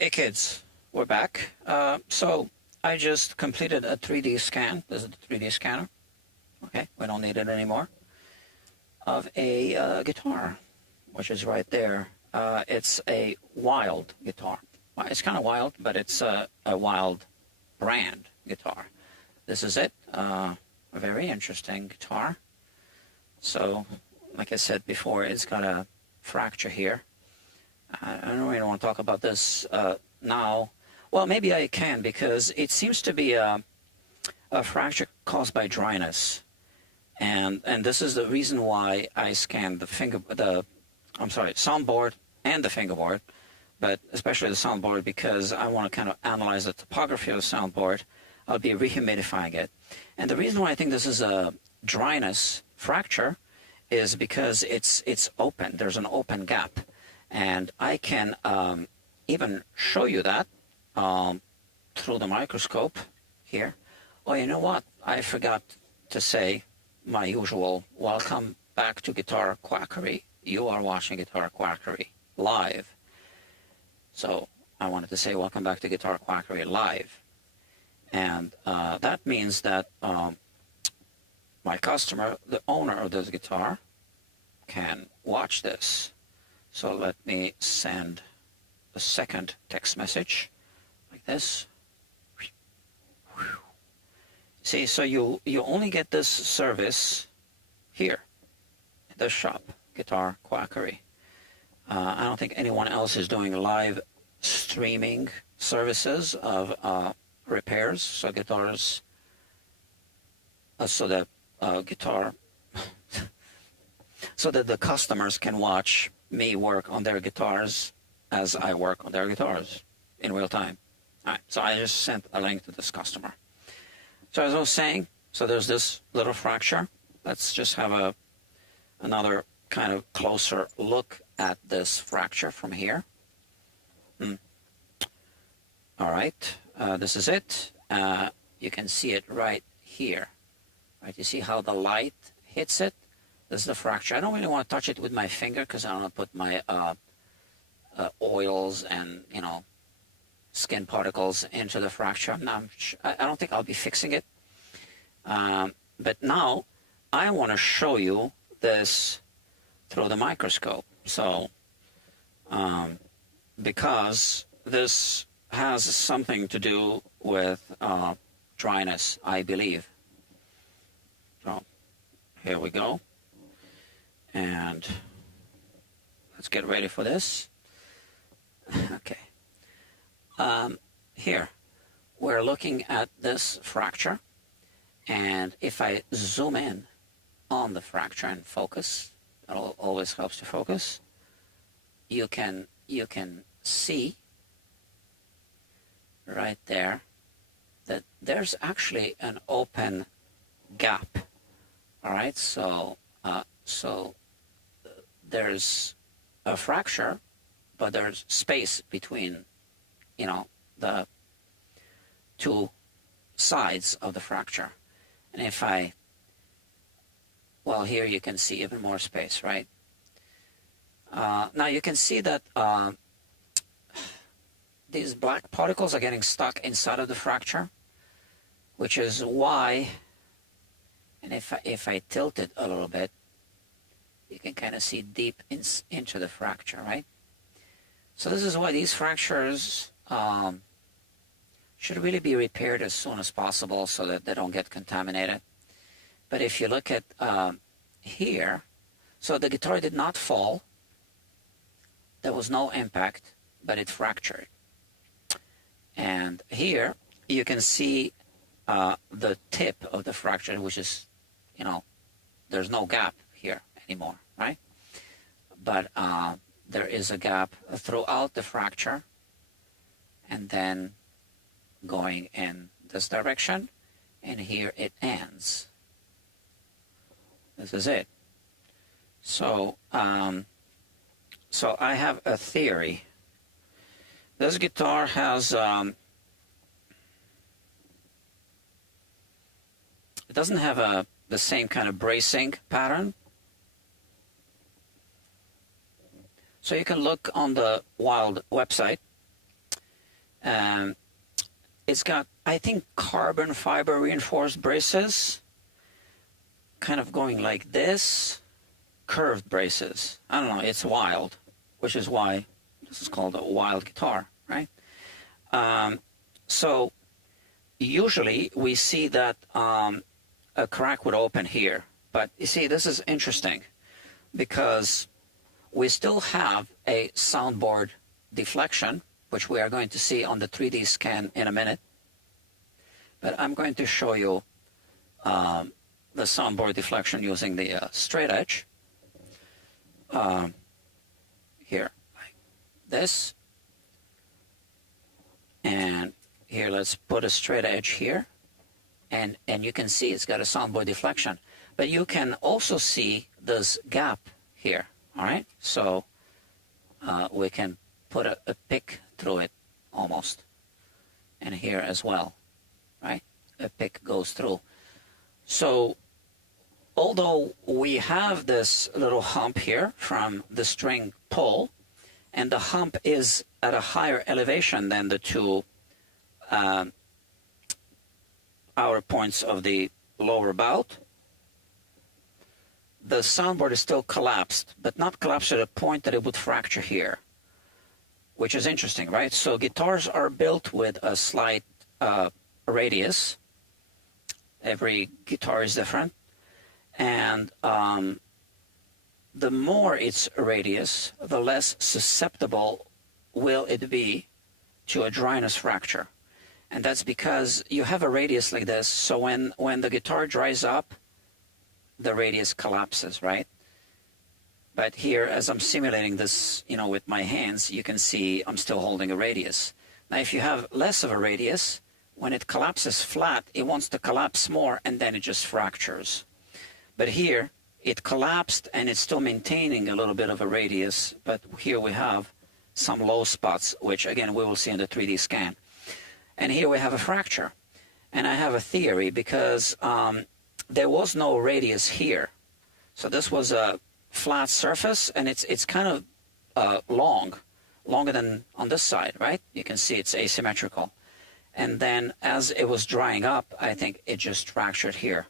Hey kids, we're back. So I just completed a 3D scan. This is the 3D scanner. Okay, we don't need it anymore. Of a guitar, which is right there. It's a Wild guitar. Well, it's kind of wild, but it's a Wild brand guitar. This is it. A very interesting guitar. So, like I said before, it's got a fracture here. I don't really want to talk about this now. Well, maybe I can, because it seems to be a fracture caused by dryness, and this is the reason why I scanned the soundboard and the fingerboard, but especially the soundboard, because I want to kind of analyze the topography of the soundboard. I'll be rehumidifying it, and the reason why I think this is a dryness fracture is because it's open. There's an open gap. And I can even show you that through the microscope here. Oh, you know what? I forgot to say my usual welcome back to Guitar Quackery. You are watching Guitar Quackery live. So I wanted to say welcome back to Guitar Quackery live. And that means that my customer, the owner of this guitar, can watch this. So let me send a second text message like this. See, so you only get this service here in the shop, Guitar Quackery. I don't think anyone else is doing live streaming services of repairs, so guitars, so that the customers can watch me work on their guitars as I work on their guitars in real time. All right, so I just sent a link to this customer. So as I was saying, so there's this little fracture. Let's just have another kind of closer look at this fracture from here. All right, this is it. You can see it right here. Right, you see how the light hits it? This is the fracture. I don't really want to touch it with my finger because I don't want to put my oils and, skin particles into the fracture. I don't think I'll be fixing it. But now I want to show you this through the microscope. So, because this has something to do with dryness, I believe. So, here we go. And let's get ready for this. Okay. Here, we're looking at this fracture. And if I zoom in on the fracture and focus, that always helps to focus, you can see right there that there's actually an open gap. All right, so there's a fracture, but there's space between, the two sides of the fracture. And if here you can see even more space, right? Now you can see that these black particles are getting stuck inside of the fracture, which is why, and if I tilt it a little bit, you can kind of see deep into the fracture, right? So this is why these fractures should really be repaired as soon as possible so that they don't get contaminated. But if you look at here, so the guitar did not fall. There was no impact, but it fractured. And here you can see the tip of the fracture, which is, there's no gap here anymore, right? But there is a gap throughout the fracture, and then going in this direction, and here it ends. This is it. So, so I have a theory. This guitar has it doesn't have the same kind of bracing pattern. So you can look on the Wild website Um, it's got, I think, carbon fiber reinforced braces, kind of going like this, curved braces. I don't know, it's wild, which is why this is called a wild guitar, right? So usually we see that a crack would open here, but you see, this is interesting because we still have a soundboard deflection, which we are going to see on the 3D scan in a minute. But I'm going to show you the soundboard deflection using the straight edge. Here, like this. And here, let's put a straight edge here. And you can see it's got a soundboard deflection. But you can also see this gap here, all right? So we can put a pick through it almost. And here as well, right? A pick goes through. So although we have this little hump here from the string pull, and the hump is at a higher elevation than the two hour points of the lower bout, the soundboard is still collapsed, but not collapsed at a point that it would fracture here, which is interesting, right? So guitars are built with a slight radius. Every guitar is different. And the more its radius, the less susceptible will it be to a dryness fracture. And that's because you have a radius like this, so when the guitar dries up, the radius collapses, right? But here, as I'm simulating this, you know, with my hands, you can see I'm still holding a radius. Now, if you have less of a radius, when it collapses flat, it wants to collapse more, and then it just fractures. But here, it collapsed, and it's still maintaining a little bit of a radius, but here we have some low spots, which, again, we will see in the 3D scan. And here we have a fracture. And I have a theory, because there was no radius here. So this was a flat surface, and it's kind of longer than on this side, right? You can see it's asymmetrical. And then as it was drying up, I think it just fractured here.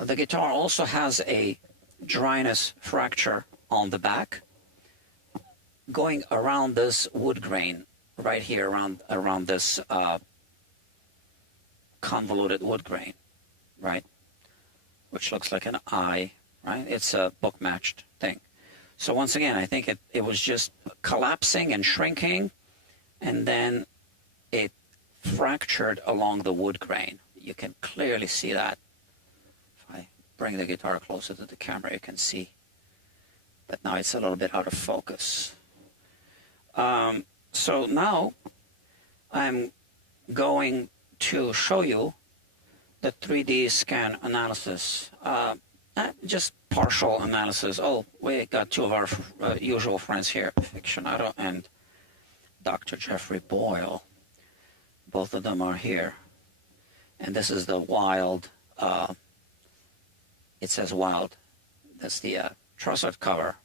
The guitar also has a dryness fracture on the back, going around this wood grain right here, around this convoluted wood grain, right? Which looks like an eye, right? It's a book-matched thing. So once again, I think it was just collapsing and shrinking, and then it fractured along the wood grain. You can clearly see that. If I bring the guitar closer to the camera, you can see. But now it's a little bit out of focus. So now I'm going to show you the 3D scan analysis. Just partial analysis. Oh, we got two of our usual friends here, Fictionado and Dr. Jeffrey Boyle. Both of them are here. And this is the Wild, it says Wild. That's the trussard cover.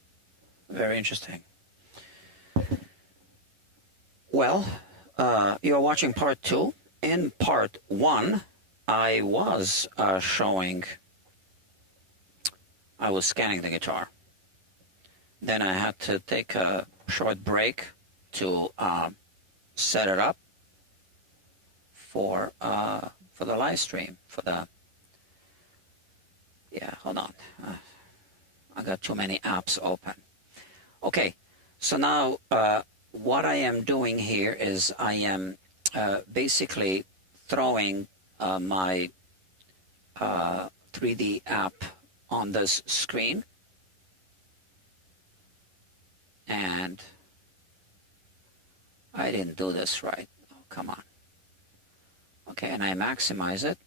Very interesting. Well, you're watching part 2. In part 1, I was scanning the guitar. Then I had to take a short break to set it up for the live stream, hold on. I got too many apps open. Okay, so now what I am doing here is I am basically throwing my 3D app on this screen, and I didn't do this right. Oh, come on. Okay, and I maximize it.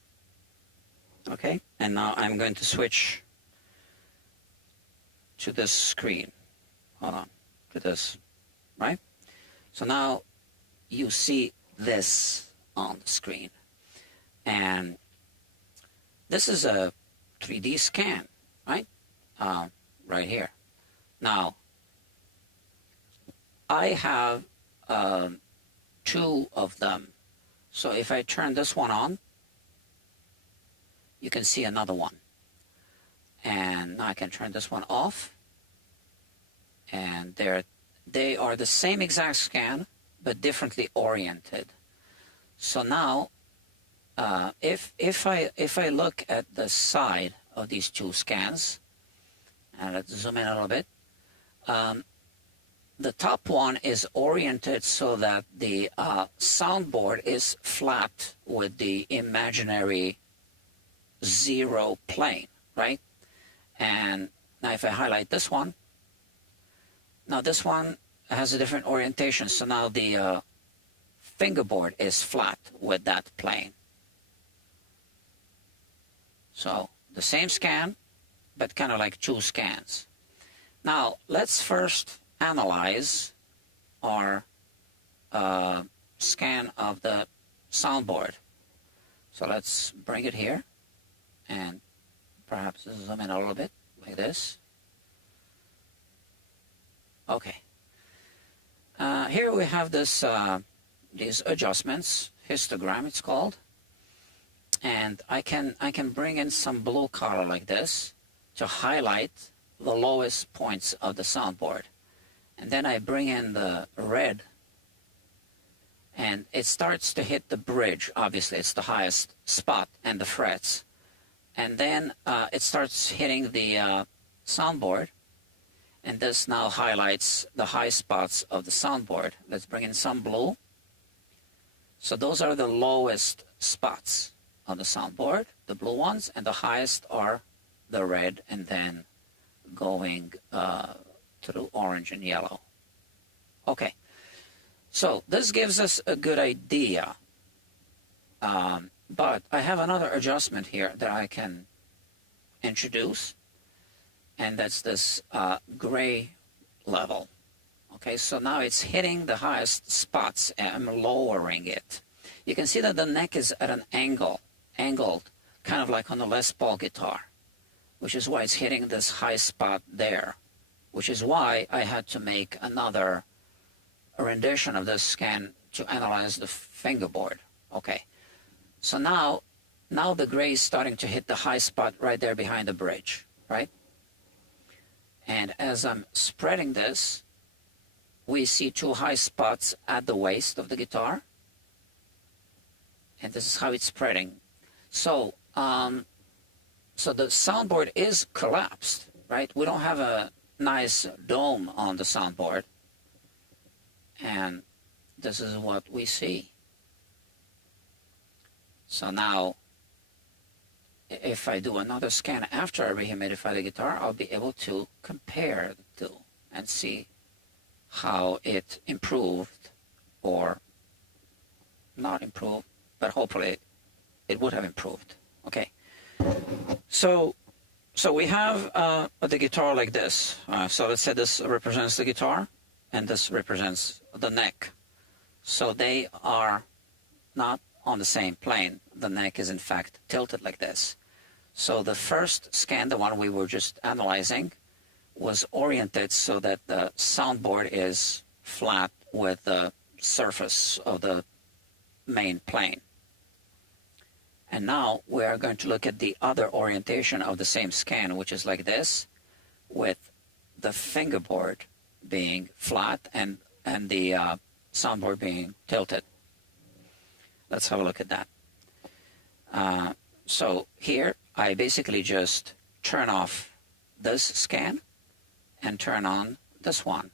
Okay, and now I'm going to switch to this screen. Hold on, to this, right? So now you see this on the screen, and this is a 3D scan, right? Right here. Now, I have two of them. So if I turn this one on, you can see another one. And now I can turn this one off. And they are the same exact scan, but differently oriented. So now, if I look at the side of these two scans, and let's zoom in a little bit, the top one is oriented so that the soundboard is flat with the imaginary zero plane, right? And now if I highlight this one, now this one has a different orientation. So now the fingerboard is flat with that plane. So the same scan, but kind of like two scans. Now let's first analyze our scan of the soundboard. So let's bring it here and perhaps zoom in a little bit like this. Okay. Here we have this these adjustments, histogram it's called, and I can bring in some blue color like this to highlight the lowest points of the soundboard. And then I bring in the red, and it starts to hit the bridge. Obviously, it's the highest spot and the frets. And then it starts hitting the soundboard, and this now highlights the high spots of the soundboard. Let's bring in some blue. So those are the lowest spots on the soundboard, the blue ones, and the highest are the red, and then going through orange and yellow. Okay, so this gives us a good idea, but I have another adjustment here that I can introduce, and that's this gray level. Okay, so now it's hitting the highest spots, and I'm lowering it. You can see that the neck is at an angled, kind of like on the Les Paul guitar, which is why it's hitting this high spot there, which is why I had to make another rendition of this scan to analyze the fingerboard. Okay, so now the gray is starting to hit the high spot right there behind the bridge, right? And as I'm spreading this, we see two high spots at the waist of the guitar, and this is how it's spreading. So, so the soundboard is collapsed, right? We don't have a nice dome on the soundboard, and this is what we see. So now, if I do another scan after I rehumidify the guitar, I'll be able to compare the two and see how it improved or not improved, but hopefully it would have improved. Okay, so we have the guitar like this. So let's say this represents the guitar and this represents the neck. So they are not on the same plane. The neck is in fact tilted like this. So the first scan, the one we were just analyzing, was oriented so that the soundboard is flat with the surface of the main plane. And now we are going to look at the other orientation of the same scan, which is like this, with the fingerboard being flat and the soundboard being tilted. Let's have a look at that. So here I basically just turn off this scan and turn on this one.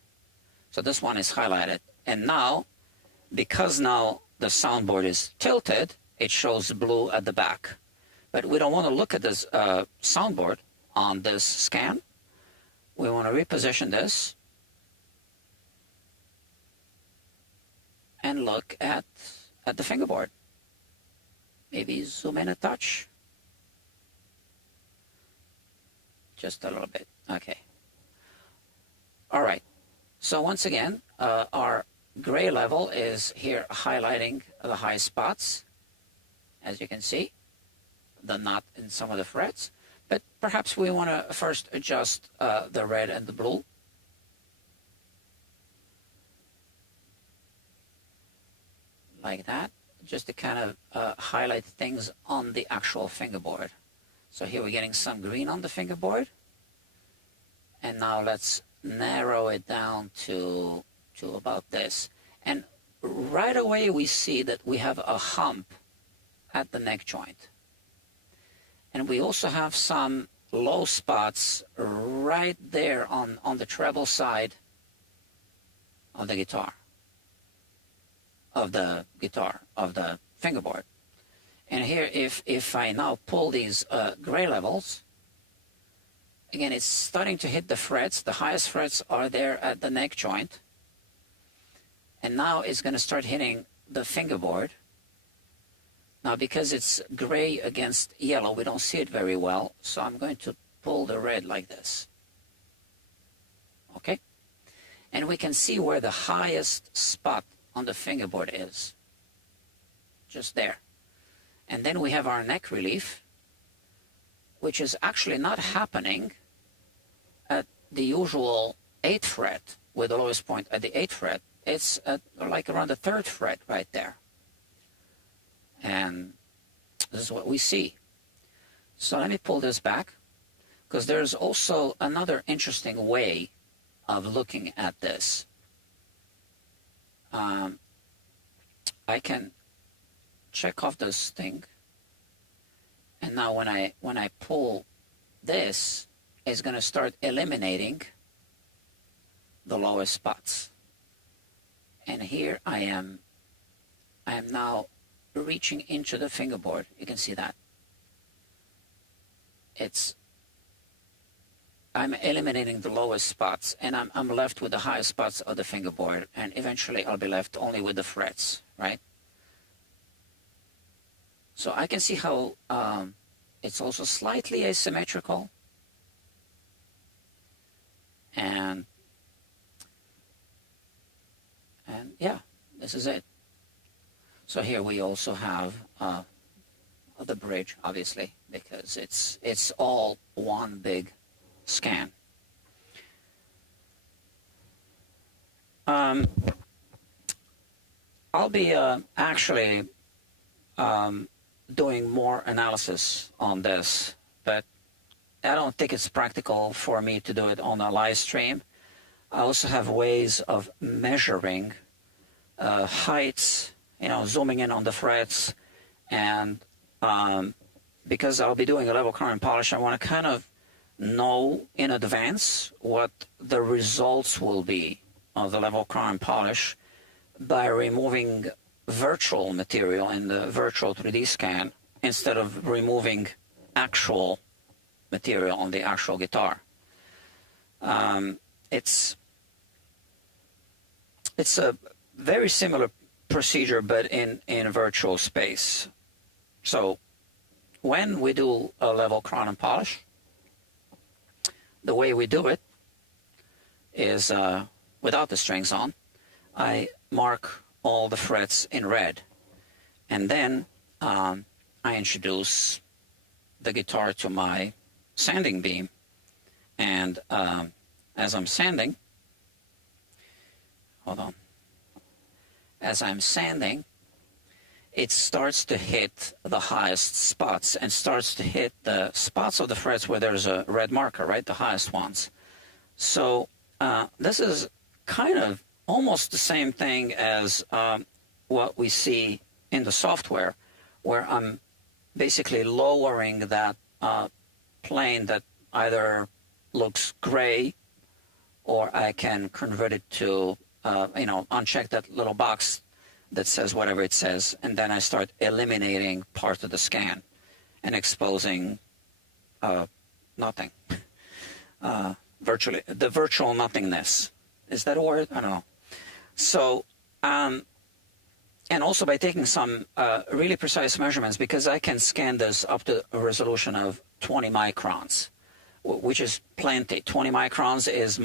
So this one is highlighted. And now, because now the soundboard is tilted, it shows blue at the back. But we don't want to look at this soundboard on this scan. We want to reposition this and look at the fingerboard. Maybe zoom in a touch. Just a little bit. Okay. All right. So once again, our gray level is here highlighting the high spots, as you can see, the knot in some of the frets. But perhaps we want to first adjust the red and the blue. like that, just to kind of highlight things on the actual fingerboard. So here we're getting some green on the fingerboard. And now let's narrow it down to about this. And right away we see that we have a hump at the neck joint. And we also have some low spots right there on the treble side of the guitar, of the fingerboard. And here, if I now pull these gray levels, again, it's starting to hit the frets. The highest frets are there at the neck joint. And now it's going to start hitting the fingerboard. Now, because it's gray against yellow, we don't see it very well. So I'm going to pull the red like this. Okay? And we can see where the highest spot on the fingerboard is. Just there. And then we have our neck relief, which is actually not happening at the usual 8th fret, with the lowest point at the 8th fret. It's at like around the 3rd fret right there. And this is what we see. So let me pull this back, because there's also another interesting way of looking at this. I can check off this thing, and now when I pull this, it's going to start eliminating the lowest spots. And here I am now reaching into the fingerboard. You can see that. I'm eliminating the lowest spots, and I'm left with the highest spots of the fingerboard, and eventually I'll be left only with the frets, right? So I can see how it's also slightly asymmetrical. And yeah, this is it. So here we also have the bridge, obviously, because it's all one big scan. I'll be actually doing more analysis on this, but I don't think it's practical for me to do it on a live stream. I also have ways of measuring heights, zooming in on the frets, and because I'll be doing a level crown and polish, I want to kind of know in advance what the results will be of the level crown and polish by removing virtual material in the virtual 3D scan instead of removing actual material on the actual guitar. It's a very similar procedure, but in virtual space. So when we do a level crown and polish, the way we do it is without the strings on. I mark all the frets in red, and then I introduce the guitar to my sanding beam, and as I'm sanding, as I'm sanding, it starts to hit the highest spots and starts to hit the spots of the frets where there's a red marker, right? The highest ones. So this is kind of almost the same thing as what we see in the software, where I'm basically lowering that plane that either looks gray, or I can convert it to, uncheck that little box that says whatever it says, and then I start eliminating part of the scan and exposing nothing. Virtually, the virtual nothingness. Is that a word? I don't know. So, and also by taking some really precise measurements, because I can scan this up to a resolution of 20 microns, which is plenty. 20 microns is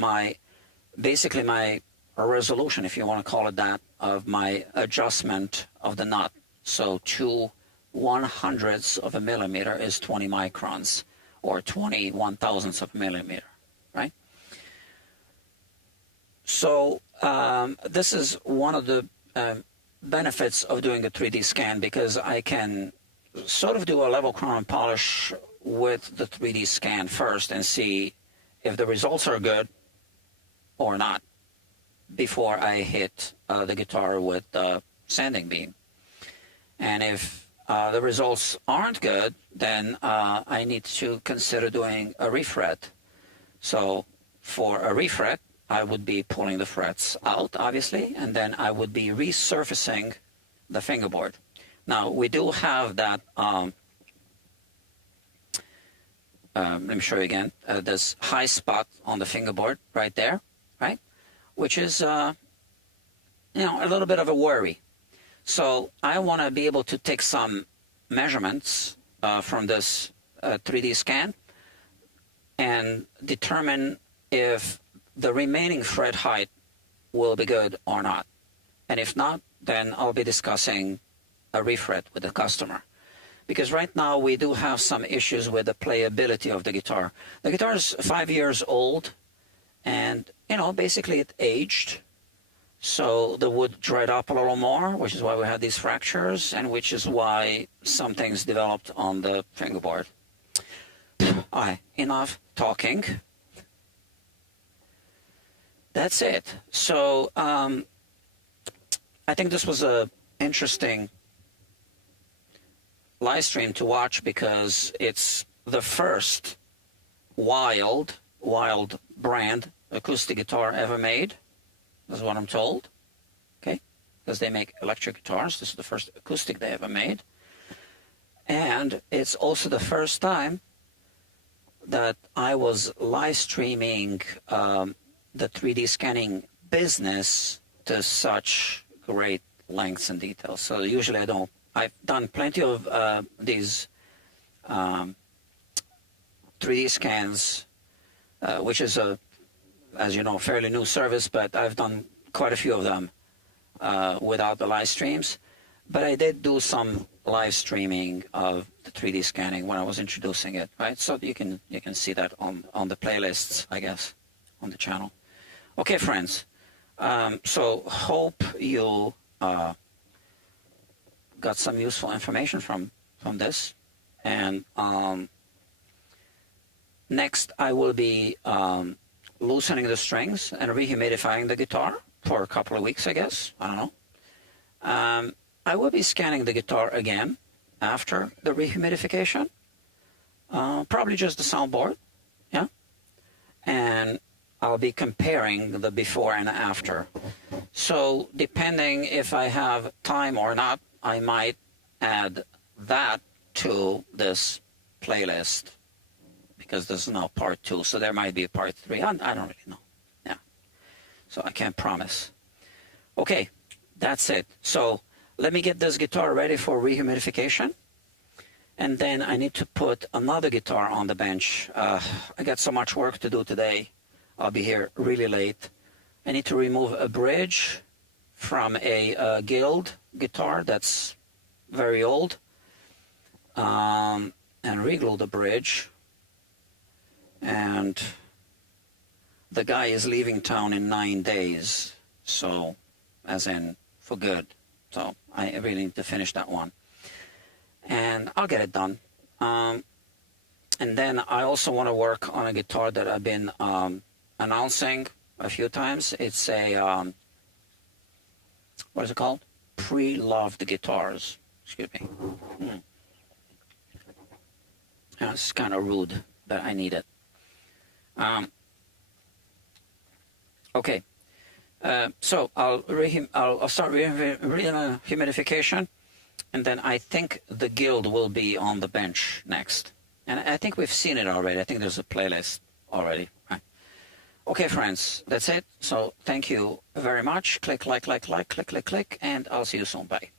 basically my resolution, if you want to call it that, of my adjustment of the nut. So 2/100ths of a millimeter is 20 microns, or 20/1000ths of a millimeter, right? So this is one of the benefits of doing a 3D scan, because I can sort of do a level crown and polish with the 3D scan first and see if the results are good or not before I hit the guitar with the sanding beam. And if the results aren't good, then I need to consider doing a refret. So for a refret, I would be pulling the frets out, obviously, and then I would be resurfacing the fingerboard. Now, we do have that, let me show you again, this high spot on the fingerboard right there, right? Which is, a little bit of a worry. So I want to be able to take some measurements from this 3D scan and determine if the remaining fret height will be good or not. And if not, then I'll be discussing a refret with the customer. Because right now we do have some issues with the playability of the guitar. The guitar is 5 years old, and basically it aged. So the wood dried up a little more, which is why we had these fractures, and which is why some things developed on the fingerboard. All right, enough talking. That's it. So I think this was a interesting live stream to watch, because it's the first Wild brand acoustic guitar ever made. That's what I'm told. Okay, because they make electric guitars. This is the first acoustic they ever made. And it's also the first time that I was live streaming the 3D scanning business to such great lengths and details. So usually I don't. I've done plenty of these 3D scans, which is as you know, fairly new service, but I've done quite a few of them without the live streams. But I did do some live streaming of the 3D scanning when I was introducing it, right? So you can see that on the playlists, I guess, on the channel. Okay, friends. So hope you got some useful information from this. And next, I will be loosening the strings and rehumidifying the guitar for a couple of weeks, I guess. I don't know. I will be scanning the guitar again after the rehumidification. Probably just the soundboard, yeah? And I'll be comparing the before and after. So depending if I have time or not, I might add that to this playlist, because this is now part 2, so there might be a part 3. I don't really know. Yeah. So I can't promise. Okay, that's it. So let me get this guitar ready for rehumidification. And then I need to put another guitar on the bench. I got so much work to do today. I'll be here really late. I need to remove a bridge from a Guild guitar that's very old, and reglue the bridge. And the guy is leaving town in 9 days, so as in for good. So I really need to finish that one, and I'll get it done. And then I also want to work on a guitar that I've been announcing a few times. It's a what is it called? Pre-loved guitars. Excuse me. Yeah, it's kind of rude, but I need it. Okay. So I'll start humidification, and then I think the Guild will be on the bench next. And I think we've seen it already. I think there's a playlist already. Right. Okay, friends, that's it. So thank you very much. Click, like, click, click, click, and I'll see you soon. Bye.